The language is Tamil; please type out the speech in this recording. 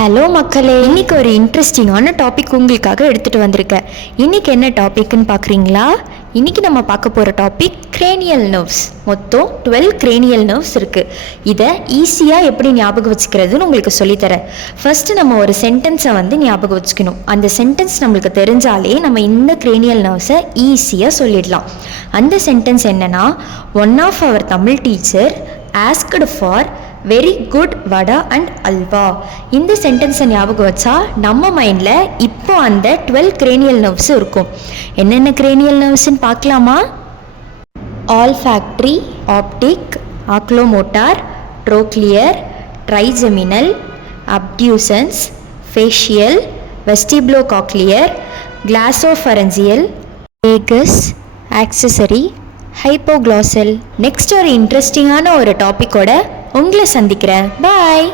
ஹலோ மக்களே, இன்றைக்கி ஒரு இன்ட்ரெஸ்டிங்கான டாபிக் உங்களுக்காக எடுத்துகிட்டு வந்திருக்கேன். இன்றைக்கி என்ன டாபிக்னு பார்க்குறீங்களா? இன்றைக்கி நம்ம பார்க்க போகிற டாபிக் கிரேனியல் நர்வ்ஸ். மொத்தம் 12 கிரேனியல் நர்வ்ஸ் இருக்குது. இதை ஈஸியாக எப்படி ஞாபகம் வச்சுக்கிறதுன்னு உங்களுக்கு சொல்லித்தரேன். ஃபஸ்ட்டு நம்ம ஒரு சென்டென்ஸை ஞாபகம் வச்சுக்கணும். அந்த சென்டென்ஸ் நம்மளுக்கு தெரிஞ்சாலே நம்ம இந்த கிரேனியல் நர்வ்ஸை ஈஸியாக சொல்லிடலாம். அந்த சென்டென்ஸ் என்னென்னா, one of our Tamil teacher asked for very good vada and halwa. இந்த சென்டென்ஸை ஞாபகம் வச்சா நம்ம மைண்டில் இப்போ அந்த 12 கிரேனியல் நர்வ்ஸ் இருக்கும். என்னென்ன கிரேனியல் நர்வ்ஸ்ன்னு பார்க்கலாமா? Olfactory, optic, oculomotor, trochlear, trigeminal, abducens, facial, vestibulocochlear, glossopharyngeal, vagus, accessory, hypoglossal. Next ஒரு இன்ட்ரெஸ்டிங்கான ஒரு டாப்பிக்கோட உங்களை சந்திக்கிறேன். பாய்.